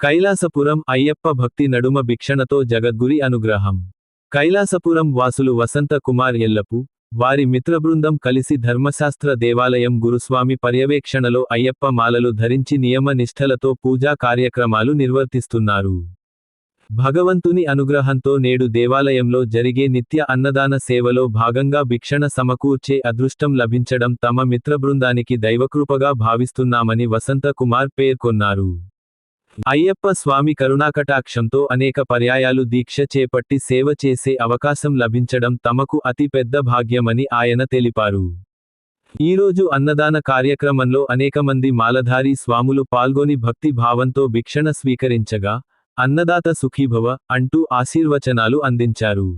కైలాసపురం అయ్యప్ప భక్తి నడుమ భిక్షణతో జగద్గురి అనుగ్రహం. కైలాసపురం వాసులు వసంత కుమార్ ఎల్లపు వారి మిత్రబృందం కలిసి ధర్మశాస్త్ర దేవాలయం గురుస్వామి పర్యవేక్షణలో అయ్యప్ప మాలలు ధరించి నియమ నిష్ఠలతో పూజా కార్యక్రమాలు నిర్వర్తిస్తున్నారు. భగవంతుని అనుగ్రహంతో నేడు దేవాలయంలో జరిగే నిత్య అన్నదాన సేవలో భాగంగా భిక్షణ సమకూర్చే అదృష్టం లభించడం తమ మిత్రబృందానికి దైవకృపగా భావిస్తున్నామని వసంత కుమార్ పేర్కొన్నారు. అయ్యప్ప స్వామి కరుణాకటాక్షంతో అనేక పర్యాయాలు దీక్ష చేపట్టి సేవ చేసే అవకాశం లభించడం తమకు అతి పెద్ద భాగ్యమని ఆయన తెలిపారు. ఈరోజు అన్నదాన కార్యక్రమంలో అనేక మంది మాలధారి స్వాములు పాల్గొని భక్తి భావంతో భిక్షణ స్వీకరించగా అన్నదాత సుఖీభవ అంటూ ఆశీర్వచనాలు అందించారు.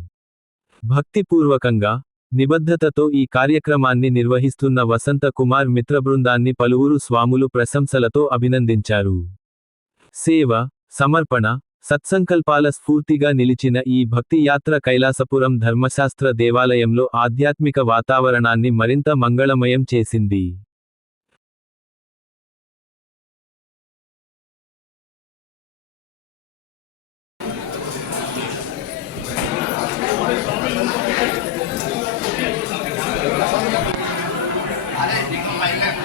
భక్తిపూర్వకంగా నిబద్ధతతో ఈ కార్యక్రమాన్ని నిర్వహిస్తున్న వసంత కుమార్ మిత్రబృందాన్ని పలువురు స్వాములు ప్రశంసలతో అభినందించారు. సేవ సమర్పణ సత్సంకల్పాల స్ఫూర్తిగా నిలిచిన ఈ భక్తి యాత్ర కైలాసపురం ధర్మశాస్త్ర దేవాలయంలో ఆధ్యాత్మిక వాతావరణాన్ని మరింత మంగళమయం చేసింది Thank you.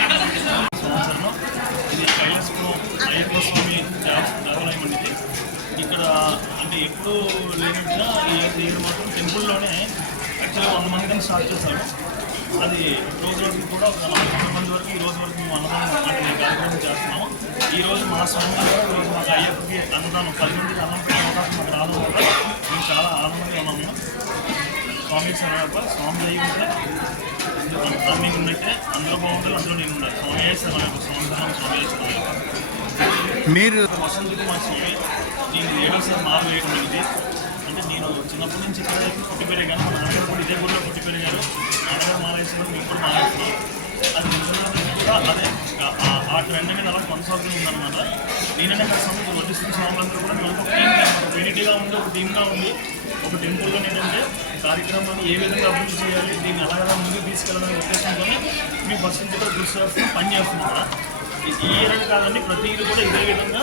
సంవత్సరంలో ఇది కైలాసపురం అయ్యప్ప స్వామి దేవ- దేవాలయం అండి ఇది. ఇక్కడ అంటే ఎప్పుడు లేనట్టుగా ఈ మాత్రం టెంపుల్లోనే యాక్చువల్గా వంద మంది కానీ స్టార్ట్ చేశారు అది రోజు రోజుకి కూడా ఒక నలభై మంది వరకు ఈ రోజు వరకు మేము అన్నదానం అంటే కార్యక్రమం చేస్తున్నాము. ఈ రోజు మా స్వామి రోజు మాకు అయ్యప్పకి అన్నదానం పది మందికి అన్నం పెట్టే అవకాశం మాకు రావడం వల్ల మేము చాలా ఆనందంగా ఉన్నాము స్వామి శరణప్ప స్వామి దయ ఉంటే అన్నీ ఉన్నట్టే అందులో బాగుంటుంది అందులో నేను ఉండాలి. స్వామి శరణప్ప స్వామి ధనం స్వామి శరణప్ప మీరు వసంత కుమార్ స్వామి నేను ఏడోసారి మాల వేయడం ఇది అంటే నేను చిన్నప్పటి నుంచి ఇక్కడ పుట్టి పెరిగాను మా నాన్నగారు కూడా ఇదే గుడిలో పుట్టి పెరిగారు నాన్నగారు అదే ఆ- ట్రెండ్ మీద అలా కొనసాగుతూ ఉందన్నమాట. నేననే నా స్వామి వడ్డిస్తున్న స్వాములందరూ కూడా మనకు ఒక టీమ్ ఒక యూనిటీగా ఉంది ఒక టీమ్గా ఉంది ఒక టెంపుల్లో ఏంటంటే కార్యక్రమాన్ని ఏ విధంగా అభివృద్ధి చేయాలి దీన్ని ఎలా ముందుకు తీసుకెళ్ళాలనే ఉద్దేశంతో మేము ఫస్ట్ నుంచి కూడా కృషి చేస్తున్నాం పని చేస్తున్నాం ఈ ఇయర్ కాదండి ప్రతి ఇయర్ కూడా ఇదే విధంగా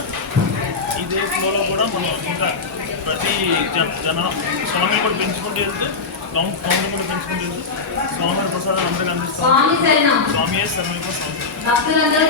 ఇదే ఫ్లోలో కూడా మనం ఇంకా ప్రతి జన జన స్వామిని కూడా పెంచుకుంటూ వెళ్తే కౌంట్ కౌంట్ కూడా పెంచుకుంటూ వెళ్తూ స్వామి ప్రసాదం అందరికీ అందిస్తాం. స్వామి స్వామి. భక్తులందరూ